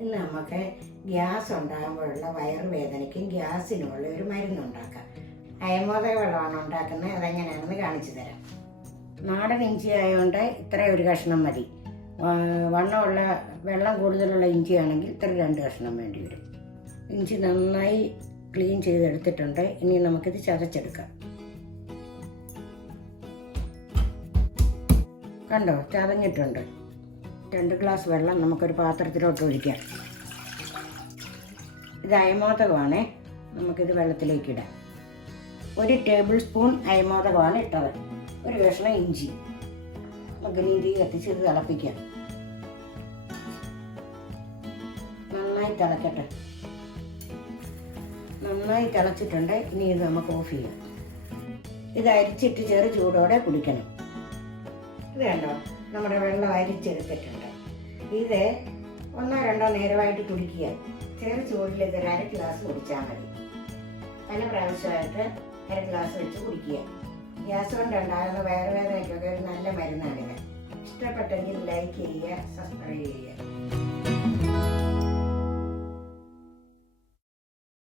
ഇന്ന് നമുക്ക് ഗ്യാസ് ഉണ്ടാകുമ്പോഴുള്ള വയറുവേദനയ്ക്കും ഗ്യാസിനുമുള്ള ഒരു മരുന്നുണ്ടാക്കാം. അയമോദക വെള്ളമാണ് ഉണ്ടാക്കുന്നത്. അതെങ്ങനെയാണെന്ന് കാണിച്ചു തരാം. നാടൻ ഇഞ്ചി ആയതുകൊണ്ട് ഇത്ര ഒരു കഷ്ണം മതി. വണ്ണമുള്ള വെള്ളം കൂടുതലുള്ള ഇഞ്ചിയാണെങ്കിൽ ഇത്ര 2 കഷ്ണം വേണ്ടി വരും. ഇഞ്ചി നന്നായി ക്ലീൻ ചെയ്തെടുത്തിട്ടുണ്ട്. ഇനി നമുക്കിത് ചതച്ചെടുക്കാം. കണ്ടോ, ചതഞ്ഞിട്ടുണ്ട്. 2 ഗ്ലാസ് വെള്ളം നമുക്കൊരു പാത്രത്തിലോട്ട് ഒഴിക്കാം. ഇത് അയമോദകമാണേ. നമുക്കിത് വെള്ളത്തിലേക്ക് ഇടാം. 1 ടേബിൾ സ്പൂൺ അയമോദകമാണ് ഇട്ടത്. 1 കഷ്ണം ഇഞ്ചി. നമുക്ക് നീതി കത്തിച്ച് ഇത് തിളപ്പിക്കാം. നന്നായി തിളക്കട്ടെ. നന്നായി തിളച്ചിട്ടുണ്ട്. ഇനി ഇത് നമുക്ക് ഓഫ് ചെയ്യാം. ഇത് അരിച്ചിട്ട് ചെറു ചൂടോടെ കുടിക്കണം. ഇത് കണ്ടോ, നമ്മുടെ വെള്ളം അരിച്ചെടുത്തിട്ടുണ്ട്. ഇത് 1-2 നേരമായിട്ട് കുടിക്കുക. ചെറു ചൂടിൽ ഇത് 1/2 ഗ്ലാസ് കുടിച്ചാൽ മതി. പല പ്രാവശ്യമായിട്ട് 1/2 ഗ്ലാസ് വെച്ച് കുടിക്കുക. ഗ്യാസ് കൊണ്ടുണ്ടാകുന്ന വയറുവേദനയ്ക്കൊക്കെ ഒരു നല്ല മരുന്നാണിത്. ഇഷ്ടപ്പെട്ടെങ്കിൽ ലൈക്ക് ചെയ്യുക, സബ്സ്ക്രൈബ് ചെയ്യുക.